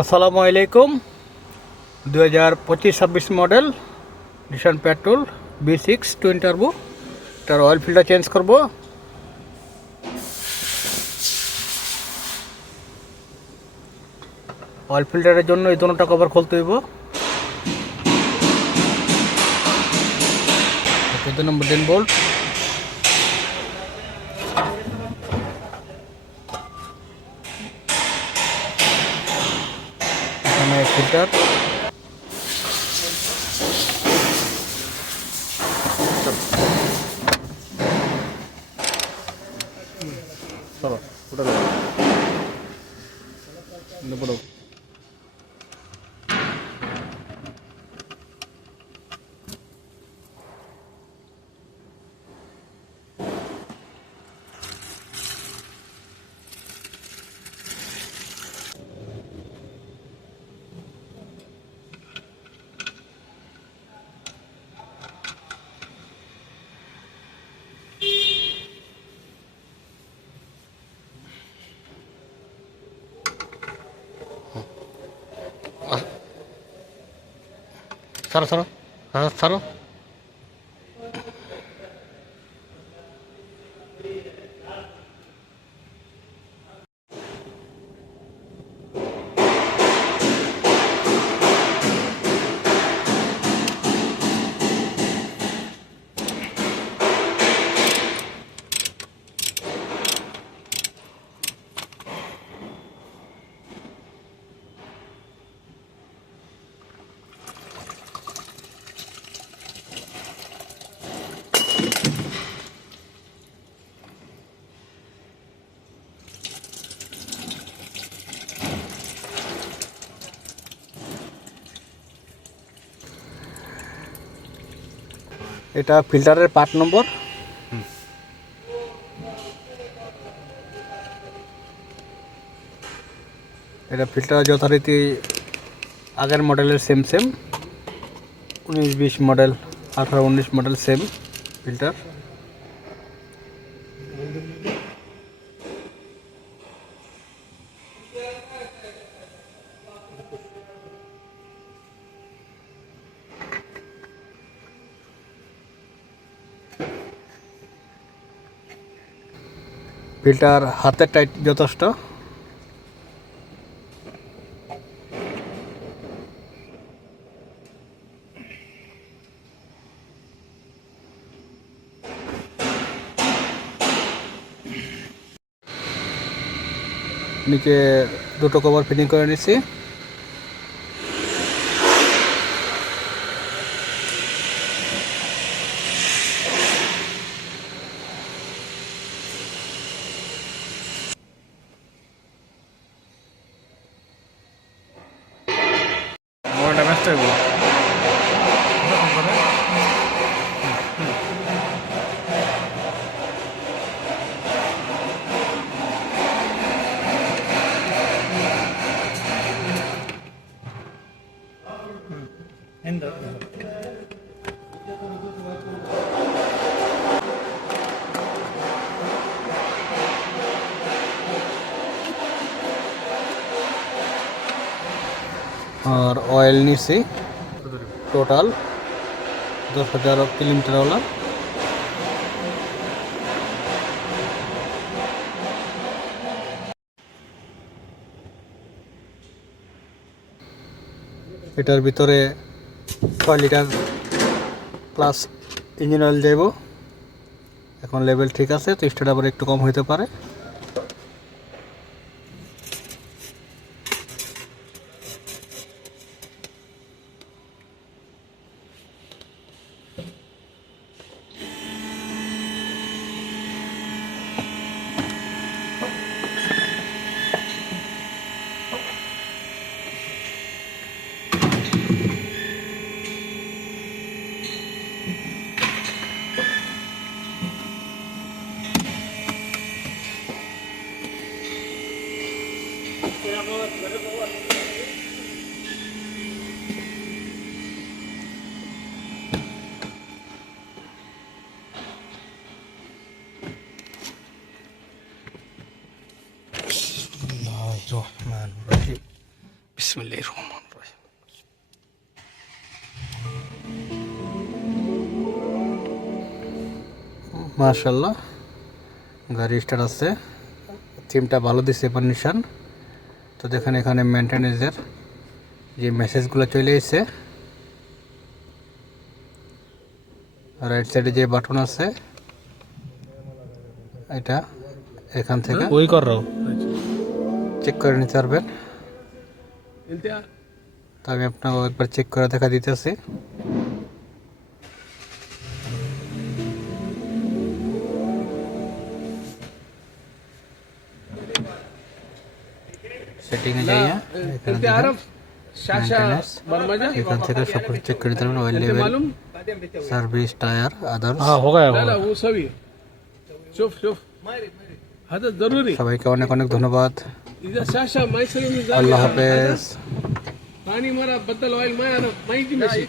আসসালামু আলাইকুম। 2025-26 মডেল নিশান petrol B6 twin turbo. এটার অয়েল ফিল্টার চেঞ্জ করব। অয়েল ফিল্টারের জন্য এই দুটোটা কভার খুলতে হইব। 14 নম্বর 10 ভোল্ট। এখানে ফিল্টার, চলো ওটা পড়ো। ছাড়ো ছাড়ো, হ্যাঁ ছাড়ো। এটা ফিল্টারের পার্ট নম্বর। এটা ফিল্টার যথারীতি আগের মডেলের সেম 19-20 মডেল, 18-19 মডেল সেম ফিল্টার। ফিল্টার হাতের টাইট যথেষ্ট। নিচে দুটো কভার ফিটিং করে নিচ্ছি। और ऑयल নিছি টোটাল 10,000 কিলোমিটার वाला। এটার ভিতরে 6 লিটার প্লাস ইঞ্জিন অয়েল দেব। এখন লেভেল ঠিক আছে, তো স্টার্ট আবার একটু কম হতে পারে। বিসমিল্লাহির রহমানির রহিম। মাশাআল্লাহ, গাড়ি স্টার্ট আছে, থিমটা ভালো দিচ্ছে এবার নিশান। তো দেখেন এখানে মেনটেন্যান্সের যে মেসেজগুলো চলে এসেছে, রাইট সাইডে যে বাটন আছে এটা এখান থেকে वही कर रहा हूँ। চেক করে নিতে পারবেন। তো আমি আপনাকে একবার চেক করে দেখা দিতেছি। সেটিংয়ে যাইয়া এখানে দেখেন মেইনটেনেন্স, এখান থেকে সব কিছু চেক করে নিতে পারবেন। Oil level, service, tyre, others. हाँ हो गया वो सभी شوف شوف هذا ضروري সবাইকে অনেক অনেক ধন্যবাদ। اذا شاشه ما يصير আল্লাহ হাফেজ। ثاني مره بدل اويل ما يجي ماشي